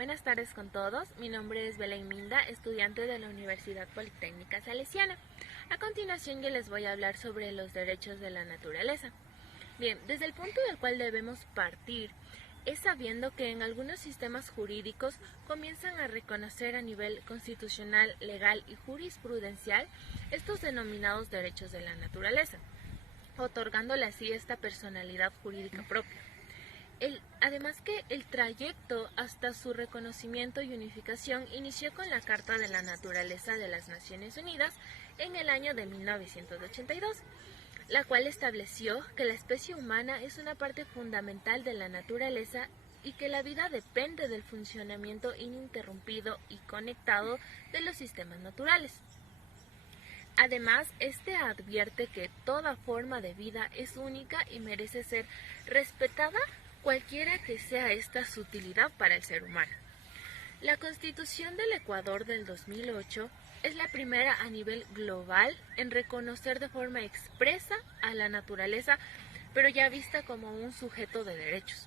Buenas tardes con todos, mi nombre es Belén Minda, estudiante de la Universidad Politécnica Salesiana. A continuación yo les voy a hablar sobre los derechos de la naturaleza. Bien, desde el punto del cual debemos partir es sabiendo que en algunos sistemas jurídicos comienzan a reconocer a nivel constitucional, legal y jurisprudencial estos denominados derechos de la naturaleza, otorgándole así esta personalidad jurídica propia. Además que el trayecto hasta su reconocimiento y unificación inició con la Carta de la Naturaleza de las Naciones Unidas en el año de 1982, la cual estableció que la especie humana es una parte fundamental de la naturaleza y que la vida depende del funcionamiento ininterrumpido y conectado de los sistemas naturales. Además, este advierte que toda forma de vida es única y merece ser respetada cualquiera que sea esta su utilidad para el ser humano. La Constitución del Ecuador del 2008 es la primera a nivel global en reconocer de forma expresa a la naturaleza, pero ya vista como un sujeto de derechos,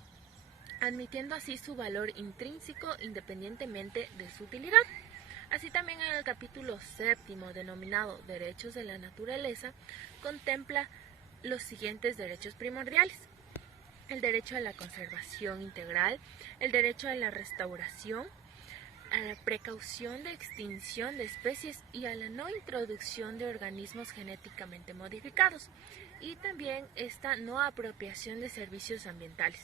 admitiendo así su valor intrínseco independientemente de su utilidad. Así también en el capítulo 7, denominado Derechos de la Naturaleza, contempla los siguientes derechos primordiales: el derecho a la conservación integral, el derecho a la restauración, a la precaución de extinción de especies y a la no introducción de organismos genéticamente modificados, y también esta no apropiación de servicios ambientales.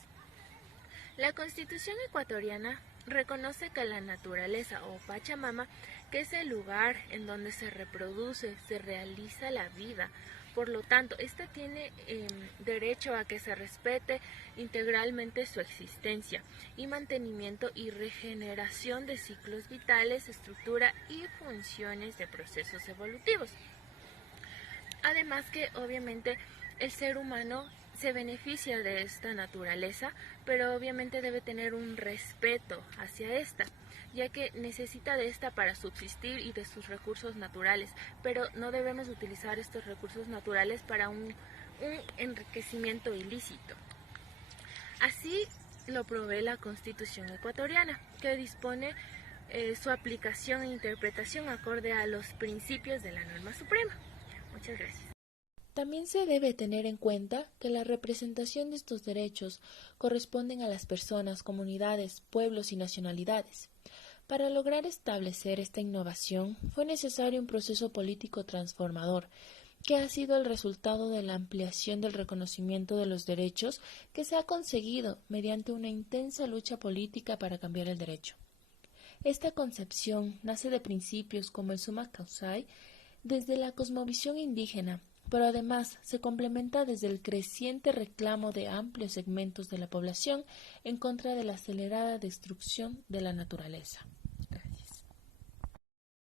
La Constitución ecuatoriana reconoce que la naturaleza o Pachamama, que es el lugar en donde se reproduce, se realiza la vida. Por lo tanto, ésta tiene derecho a que se respete integralmente su existencia y mantenimiento y regeneración de ciclos vitales, estructura y funciones de procesos evolutivos. Además que obviamente el ser humano se beneficia de esta naturaleza, pero obviamente debe tener un respeto hacia esta, ya que necesita de esta para subsistir y de sus recursos naturales, pero no debemos utilizar estos recursos naturales para un enriquecimiento ilícito. Así lo provee la Constitución ecuatoriana, que dispone su aplicación e interpretación acorde a los principios de la norma suprema. Muchas gracias. También se debe tener en cuenta que la representación de estos derechos corresponden a las personas, comunidades, pueblos y nacionalidades. Para lograr establecer esta innovación fue necesario un proceso político transformador, que ha sido el resultado de la ampliación del reconocimiento de los derechos que se ha conseguido mediante una intensa lucha política para cambiar el derecho. Esta concepción nace de principios como el summa causae desde la cosmovisión indígena, pero además se complementa desde el creciente reclamo de amplios segmentos de la población en contra de la acelerada destrucción de la naturaleza.